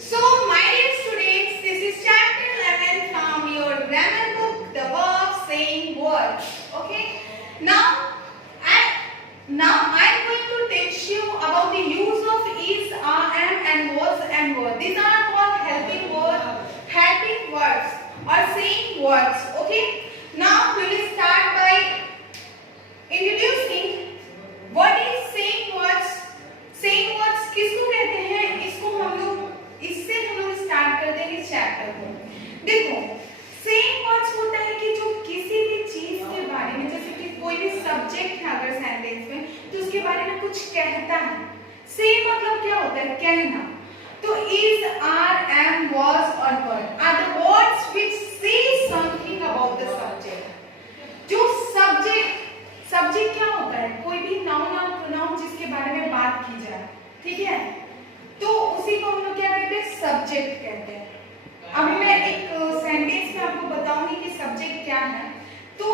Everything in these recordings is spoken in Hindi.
So, my dear students, this is chapter 11 from your grammar book, The Verb of Saying Words. Okay. Now I'm going to teach you about the use of is, are, am, and was and were. These are called helping words or saying words. Okay. Now we will start by introducing what is saying words. Saying words किसको कहते हैं? इससे हम लोग स्टार्ट करते हैं इस चैप्टर को। देखो, सेइंग वर्ड्स होता है कि जो किसी भी चीज के बारे में, जैसे कि कोई भी सब्जेक्ट है अगर सेंटेंस में, तो उसके बारे में कुछ कहता है। से मतलब क्या होता है? कहना। तो is, are, am, was और were are the words which say something about the subject. जो सब्जेक्ट क्या होता है? कोई भी नाउन और प्रोनाउन जिसके बारे में बात की जाए, ठीक है, तो उसी को हम लोग क्या कहते हैं? सब्जेक्ट कहते हैं। अभी मैं एक सेंटेंस में आपको बताऊंगी कि सब्जेक्ट क्या है। तो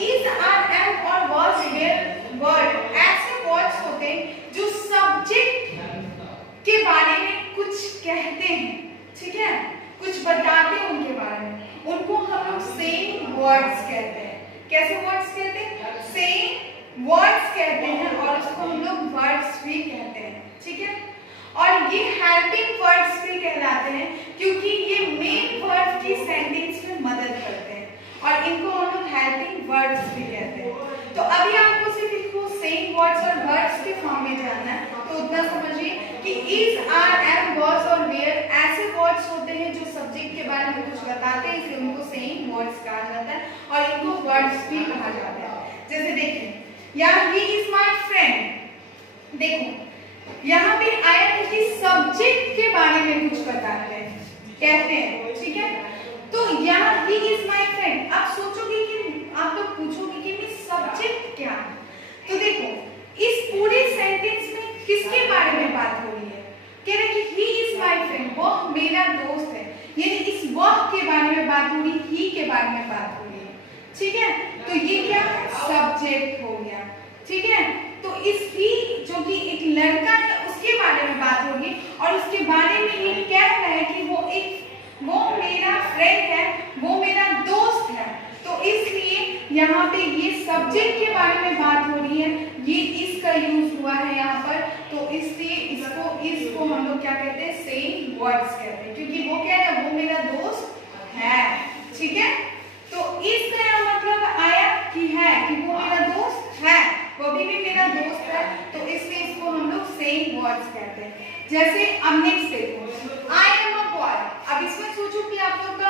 is, are, am और was, were वर्ड ऐसे वर्ड्स होते हैं जो सब्जेक्ट के बारे में कुछ कहते हैं, ठीक है, कुछ बताते हैं उनके बारे में, उनको हम लोग सेइंग वर्ड्स कहते हैं। कैसे वर्ड्स कहते हैं? सेइंग वर्ड्स कहते हैं और उसको हम लोग वर्ड्स भी कहते हैं, ठीक है। और ये हेल्पिंग वर्ड्स भी कहलाते हैं क्योंकि ये मेन वर्ड की सेंटेंस में मदद करते हैं और इनको हम लोग हेल्पिंग वर्ड्स भी कहते हैं। तो अभी आपको सिर्फ इनको सेइंग वर्ड्स और वर्ड्स के फॉर्म में जानना है, तो उतना समझिए कि इज, आर, एम, वाज और वेयर ऐसे वर्ड्स होते हैं जो सब्जेक्ट के बारे में कुछ बताते हैं, इसलिए उनको सेइंग वर्ड्स कहा जाता है और इनको वर्ड्स भी कहा जाता है। जैसे देखिए, यहाँ ही इज माय फ्रेंड। देखो, यहाँ पे आया है कि सब्जेक्ट के बारे में कुछ बताते हैं, कहते हैं, ठीक है। तो यहाँ ही इज माय फ्रेंड। आप सोचोगे कि आप लोग पूछोगे कि ये सब्जेक्ट क्या है? तो देखो, इस पूरे सेंटेंस में किसके बारे में बात हो रही है? कह रहे कि ही इज माय फ्रेंड, वह मेरा दोस्त है, यानी इस वह के बारे में बात हो रही, ही के बारे में बात हो रही है, ठीक है। तो ये क्या है? सब्जेक्ट हो गया, ठीक है। तो इस ही जो कि एक लड़का है उसके बारे में बात होगी और उसके बारे में ये कह रहा है कि वो मेरा फ्रेंड है, वो मेरा दोस्त है। तो इसलिए यहाँ पे ये सब्जेक्ट के बारे में बात हो रही है, ये इसका यूज हुआ है यहाँ पर, तो इसलिए इसको हम लोग क्या कहते हैं? सेइंग वर्ड्स कहते हैं, क्योंकि वो क्या है? वो मेरा दोस्त है, ठीक है। तो इसका मतलब आया कि है कि वो मेरा दोस्त है, वो भी मेरा दोस्त है, तो इसलिए इसको हम लोग सेइंग वर्ड्स कहते हैं। जैसे अब नेक्स्ट देखो, आई एम अ बॉय। अब इसमें सोचो कि आप लोग का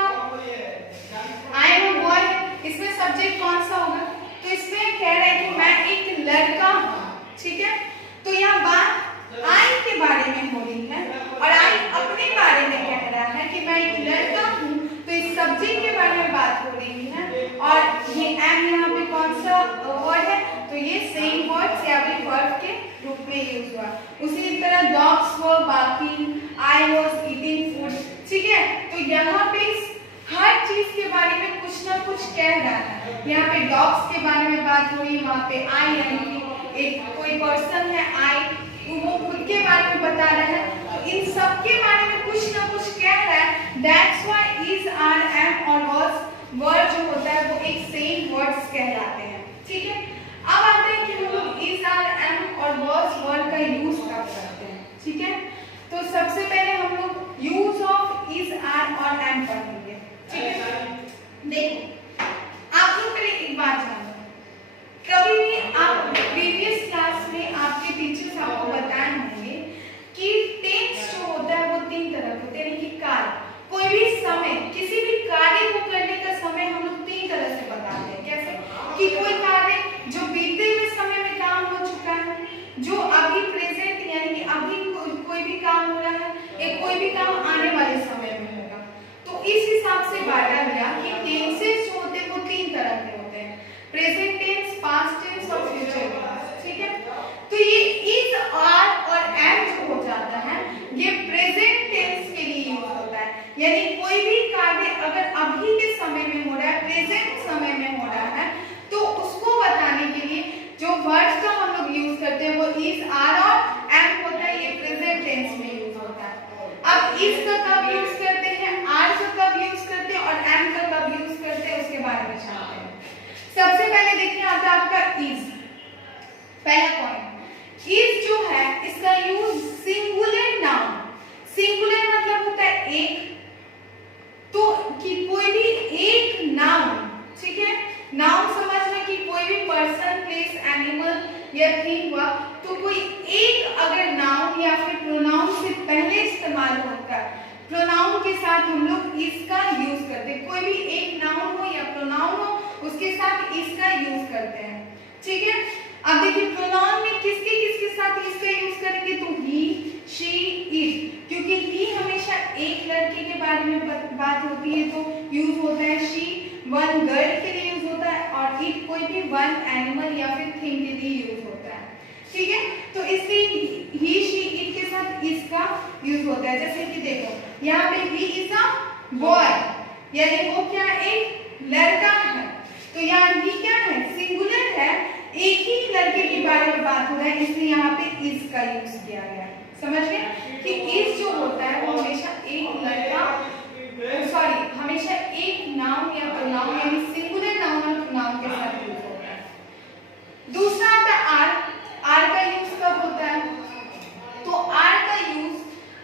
आई एम अ बॉय, इसमें सब्जेक्ट कौन सा होगा? तो इसमें कह रहे हैं कि मैं एक लड़का हूँ, ठीक है। तो यहाँ बात आई के बारे में हो रही है और आई अपने बारे में कह रहा है कि मैं एक लड़का हूँ, तो इस सब्जेक्ट के बारे में बात हो रही है और ये एम यहाँ पे कौन सा वर्ड है? तो ये सेइंग वर्ड्स या फिर वर्ब के रूप में यूज हुआ। उसी तरह dogs were barking, I was eating food, ठीक है। तो यहाँ पे हर चीज के बारे में कुछ ना कुछ कह रहा है। यहाँ पे डॉग्स के बारे में बात हो रही है, वहाँ पे आई यानी कि एक कोई पर्सन है आई, वो खुद के बारे में बता रहा है, तो इन सब के बारे में कुछ ना कुछ कह रहा है। That's why is, R, M और वाज वर्ड जो होता है वो एक सेइंग वर्ड्स कहलाते हैं, ठीक है। अब आते हैं कि हम लोग इज, आर, एम और वाज वर्ड का यूज कब करते हैं, ठीक है। तो सबसे पहले हम लोग यूज ऑफ इज, आर और एम पढ़ेंगे, ठीक है। देखो, आप लोग पहले एक बात जानो, कभी भी आप प्रीवियस क्लास में आपके टीचर्स आपको बताए होंगे कि टेंस जो होता है वो तीन तरह के होते हैं, यानी कि कार्य, कोई भी समय, किसी भी कार्य को करने का समय हम लोग तीन तरह से बताते हैं। कैसे? कि कोई कार्य जो बीते हुए समय में काम हो चुका है, जो अभी प्रेजेंट यानी कि अभी कोई भी काम हो रहा है, एक कोई भी काम आने वाले समय में होगा। तो इस हिसाब से बांटा गया कि टेंसेस जो होते हैं वो तीन तरह के होते हैं, प्रेजेंट टेंस, पास्ट टेंस और फ्यूचर टेंस, ठीक है। तो ये इज, आर और एम जो हो जाता है ये प्रेजेंट टेंस के लिए यूज होता है, यानी कोई भी कार्य अगर अभी के समय में हो रहा है, प्रेजेंट समय में हो रहा है, तो उसको बताने के लिए जो वर्ड्स का हम लोग यूज करते हैं वो इज, आर और एम होता है, ये प्रेजेंट टेंस में यूज होता है। अब इसका आता है आपका इज। पहला पॉइंट, इज जो है इसका यूज सिंगुलर नाउन, सिंगुलर मतलब होता है एक, तो कि कोई भी एक नाउन, ठीक है, नाउन समझना कि कोई भी पर्सन, प्लेस, एनिमल या थिंग हुआ, तो कोई एक अगर नाउन या फिर प्रोनाउन से पहले इस्तेमाल होता है, प्रोनाउन के साथ हम लोग इसका यूज करते हैं। कोई भी एक नाउन हो या प्रोनाउन हो उसके साथ इसका यूज करते हैं, ठीक है। अब देखिए प्रोनाउन में किसके साथ इसका यूज करेंगे, तो ही, शी, इट, क्योंकि ही हमेशा एक लड़के के बारे में बात होती है तो यूज होता है शी, वन गर्ल के लिए यूज होता है, और इट कोई भी वन एनिमल या फिर थिंग के लिए यूज होता है, ठीक है। तो इसलिए ही, शी, इट के साथ इसका यूज होता है। जैसे कि देखो यहाँ पे ही इज अ बॉय, यानी वो क्या, एक लड़का है, तो यहाँ ही क्या है, सिंगुलर है, एक ही लड़के के बारे में बात हो रहा है, इसलिए यहाँ पे इज का यूज किया गया है। समझ गए कि इज जो होता है वो हमेशा एक लड़का, सॉरी, हमेशा एक नाउन या प्रोनाउन यानी सिंगुलर नाउन और प्रोनाउन के साथ यूज होता है। दूसरा आता है आर। आर का यूज कब होता है, तो आर का यूज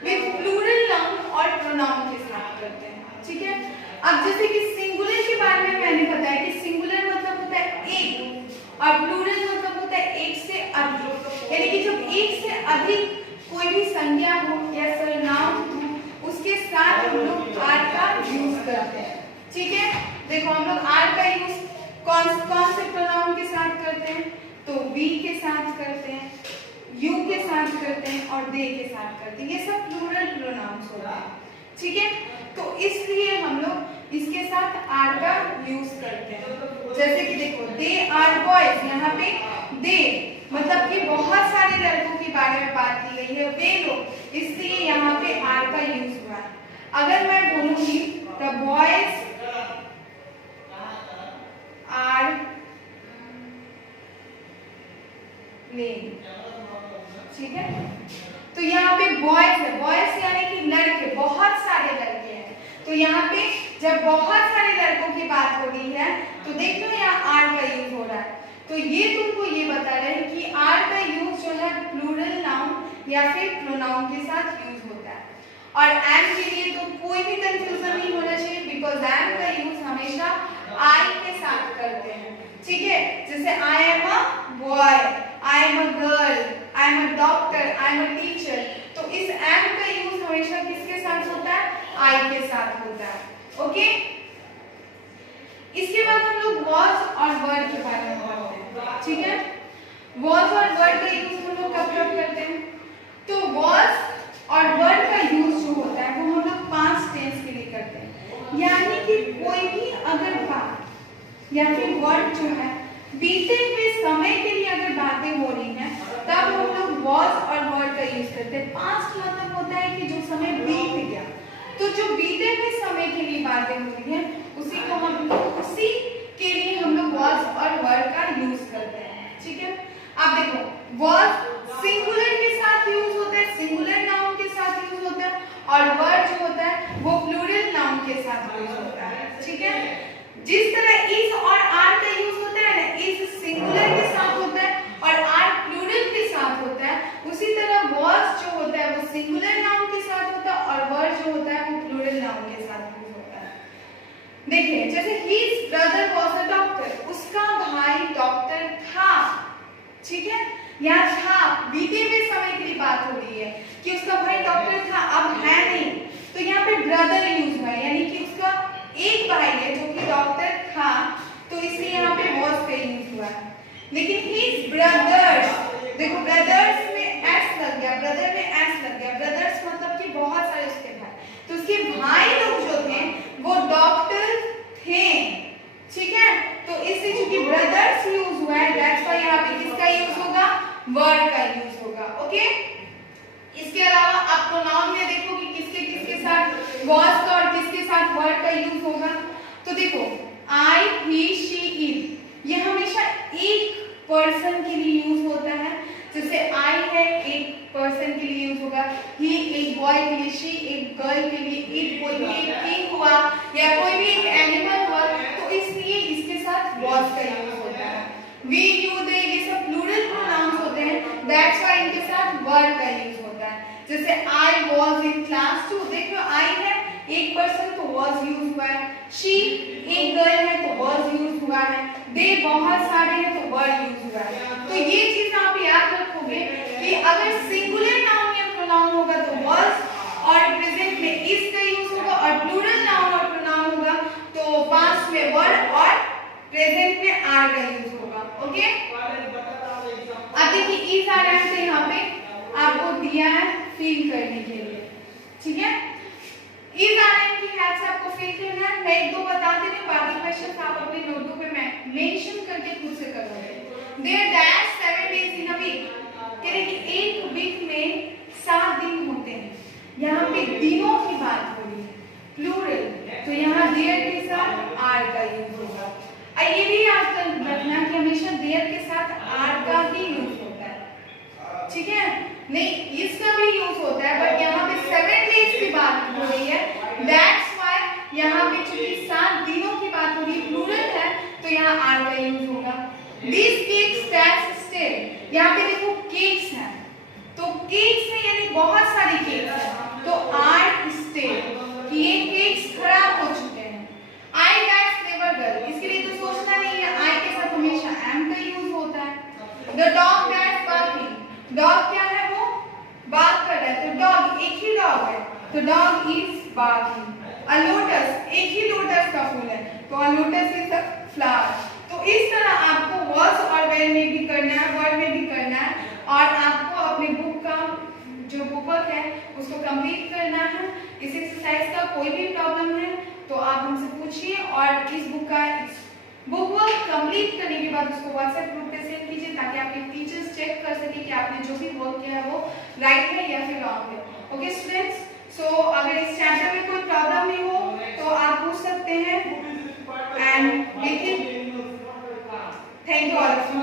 विद प्लूरल नाउन और प्रोनाउन के साथ करते हैं, ठीक है। अब जैसे कि सिंगुलर के बारे में मैंने बताया कि सिंगुलर मतलब होता है एक और प्लूरल मतलब होता है एक से अधिक, यानी कि जब एक से अधिक कोई भी संज्ञा हो या सर्वनाम हो उसके साथ हम लोग आर का यूज करते हैं, ठीक है। देखो हम लोग आर का यूज कौन से प्रोनाउन के साथ करते हैं, तो वी के साथ करते हैं, यू के साथ करते हैं और दे के साथ करते हैं, ये सब प्लूरल प्रोनाउंस होते हैं, ठीक है। तो इसलिए हम लोग इसके साथ आर का यूज करते हैं। जैसे कि देखो दे आर बॉयज, यहाँ पे दे मतलब कि बहुत सारे लड़कों के बारे में बात की गई है, वे लोग, इसलिए यहाँ पे आर का यूज हुआ है। अगर मैं बोलूंगी द बॉयज आर प्लेइंग, ठीक है, तो यहाँ पे बॉयज है, बॉयज यानी कि लड़के, बहुत सारे लड़के हैं, तो यहाँ पे जब बहुत सारे लड़कों की बात हो रही है तो देख लो यहाँ आर का यूज हो रहा है, तो ये तुमको ये बता रहे हैं कि आर का यूज जो है प्लूरल नाउन या फिर प्रोनाउन के साथ यूज होता है। और एम के लिए तो कोई भी कंफ्यूजन नहीं होना चाहिए, बिकॉज एम का यूज हमेशा आई के साथ करते हैं, ठीक है। जैसे I am a boy, I am a girl, I am a doctor, I am a teacher, तो इस एम का यूज हमेशा किसके साथ होता है, आई के साथ होता है, ओके। इसके बाद हम लोग वॉज और वर्ड के बारे में पढ़ते हैं, ठीक है। वॉज और वर्ड का यूज हम लोग कब कब करते हैं, तो वॉज और वर्ड का यूज जो होता है वो हम लोग पास्ट टेंस के लिए करते हैं, यानी कि कोई भी अगर बात या फिर वर्ड जो है बीते हुए समय के लिए अगर बातें हो रही हैं तब हम लोग वॉज और वर्ड का यूज करते हैं। पास्ट मतलब होता है कि जो समय बीत गया, तो जो बीते हुए समय के लिए बातें हो रही हैं उसी को हम लोग, उसी के लिए हम लोग वॉज और वर्ड का यूज करते हैं, ठीक है। अब देखो वॉज सिंगुलर के साथ यूज होता है, सिंगुलर नाउन के साथ यूज होता है, और वर्ड जो होता है वो प्लूरल नाउन के साथ यूज होता है, ठीक है। जिस तरह इज और आर का यूज होता है ना, इज सिंगुलर के साथ होता है और आर प्लूरल के साथ होता है, उसी तरह वॉज जो होता है वो सिंगुलर नाउन के साथ होता है और वर्ड जो होता है वो प्लूरल नाउन के साथ यूज होता है। देखिए जैसे his brother was a doctor, उसका भाई डॉक्टर था, ठीक है। यहाँ था बीते हुए समय के लिए बात हो रही है कि उसका भाई डॉक्टर था, अब है नहीं, तो यहाँ पे ब्रदर यूज हुआ है, यानी कि उसका एक भाई है जो कि डॉक्टर था, तो इसलिए यहाँ पे वॉज का यूज हुआ है। लेकिन हिज ब्रदर्स, देखो ब्रदर्स में एस लग गया, ब्रदर में एस लग गया, ब्रदर्स मतलब कि बहुत सारे उसके भाई, तो उसके भाई लोग जो थे वो डॉक्टर थे, ठीक है। तो इससे चूंकि ब्रदर्स यूज हुआ है, दैट्स व्हाई यहाँ पे किसका यूज होगा, वर्ड का यूज होगा, ओके। इसके अलावा आप प्रोनाउन में देखो कि किसके किसके साथ वॉज का और किसके साथ वर्ड का यूज होगा, तो देखो आई, ही, शी, इट, ये हमेशा एक पर्सन के लिए यूज होता है। जैसे आई है एक पर्सन के लिए यूज होगा, ही एक बॉय के लिए, शी एक गर्ल के लिए, इट कोई भी एक थिंग हुआ या कोई भी एक एनिमल हुआ, तो इसलिए इसके साथ वॉज का यूज होता है। was in class 2। देखो I है एक पर्सन तो was यूज हुआ है, she एक गर्ल है तो was यूज हुआ है, they बहुत सारे हैं तो were यूज हुआ है। तो ये चीज आप याद रखोगे कि अगर सिंगुलर नाउन या प्रोनाउन होगा तो was, और प्रेजेंट में is का यूज होगा, और प्लूरल नाउन और प्रोनाउन होगा तो पास्ट में were और प्रेजेंट में are का यूज होगा। ओके, अब देखिए is are am से यहाँ पे आपको दिया है फील करने के लिए, ठीक है। इस आरएम की हेल्प से आपको फील करना है। मैं एक दो बताते हैं, बाकी क्वेश्चंस आप अपनी नोटबुक पे मेंशन करके खुद से करोगे। There dash 7 days in a week, कहते हैं कि एक वीक में 7 दिन होते हैं। यहाँ पे दिनों की बात हो रही है, प्लूरल, तो यहाँ देयर के साथ आर का यूज होगा। और ये भी याद रखना कि हमेशा देयर के साथ आर का ही यूज होता है, ठीक है। नहीं इसका भी यूज होता है, बट यहाँ पे 7 डेज की बात हो रही है, दैट्स व्हाई यहाँ पे चूंकि 7 दिनों की बात हो रही है, प्लूरल है, तो यहाँ आर का यूज होगा। These cakes that stay, यहाँ पे देखो केक्स हैं, तो केक्स है यानी बहुत सारी केक्स हैं, तो आर स्टे कि ये केक्स खराब हो चुके हैं। I that never girl, इसके लिए तो सोचना नहीं है, I के साथ हमेशा am का यूज होता है। The dog that's barking, dog क्या है, वो बात कर रहा है, तो डॉग एक ही डॉग है, तो dog is barking. A lotus एक ही लोटस का फूल है, तो अ लोटस इज अ फ्लावर। तो इस तरह आपको वर्ड्स और वेयर में भी करना है, वर्ड में भी करना है, और आपको अपने बुक का जो बुकवर्क है उसको कंप्लीट करना है। इस एक्सरसाइज का कोई भी प्रॉब्लम है तो आप हमसे पूछिए, और इस बुक का बुकवर्क कंप्लीट करने के बाद उसको व्हाट्सएप ग्रुप पे सेंड कीजिए, ताकि आपके टीचर्स चेक कर सके कि आपने जो भी वर्क किया है वो राइट है या फिर रॉन्ग है। ओके स्टूडेंट्स, सो अगर इस चैप्टर में कोई प्रॉब्लम नहीं हो तो आप पूछ सकते हैं, and thank you all of you.